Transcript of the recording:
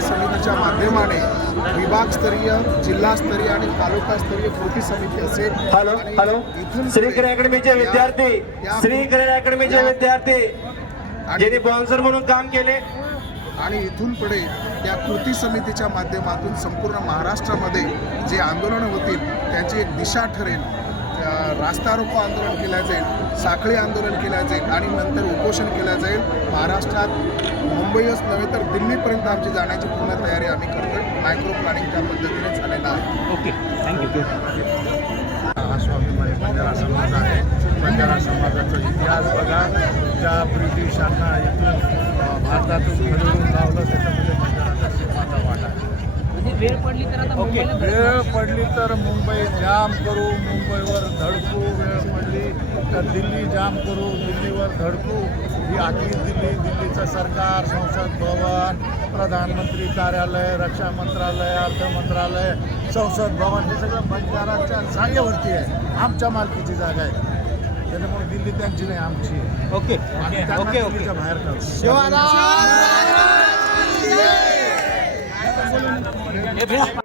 कृती समितीच्या माध्यमाने विभागस्तरीय जिल्हास्तरीय आणि तालुकास्तरीय कृती समिती असेल. Hello hello. इथून श्री किरण अकॅडमीचे या- विद्यार्थी या- श्री किरण अकॅडमीचे या- विद्यार्थी आणि- ज्यांनी बाउन्सर म्हणून काम केले. आणि इथून पुढे त्या कृती समितीच्या माध्यमातून संपूर्ण महाराष्ट्रामध्ये जे आंदोलनं होतील त्याची एक दिशा ठरेल. रास्ता रोको आंदोलन केलं जाईल साखळी आंदोलन केलं जाईल आणि नंतर उपोषण केलं जाईल. महाराष्ट्रात मुंबईच नव्हे तर दिल्लीपर्यंत आमची जाण्याची पूर्ण तयारी आम्ही करतोय. मायक्रो प्लॅनिंग त्या पद्धतीने झालेलं आहे. ओके थँक्यू हा स्वाभिमानी बंजारा समाज आहे. बंजारा समाजाचा इतिहास बघा. ज्या ब्रिटिशांना इथून भारतातून खरडून लावलं त्याच्यामध्ये बंजाराचा वेळ पडली तर मुंबई जाम करू मुंबईवर धडकू वेळ पडली तर दिल्ली जाम करू दिल्लीवर धडकू. ही आखी दिल्ली दिल्लीचं सरकार संसद भवन प्रधानमंत्री कार्यालय रक्षा मंत्रालय अर्थ मंत्रालय संसद भवन हे सगळं बंजाराच्या जागेवरती आहे. आमच्या मालकीची जागा आहे. त्याच्यामुळे दिल्ली त्यांची नाही आमची आहे. ओके ओके ओके बाहेर काढू. हे भेट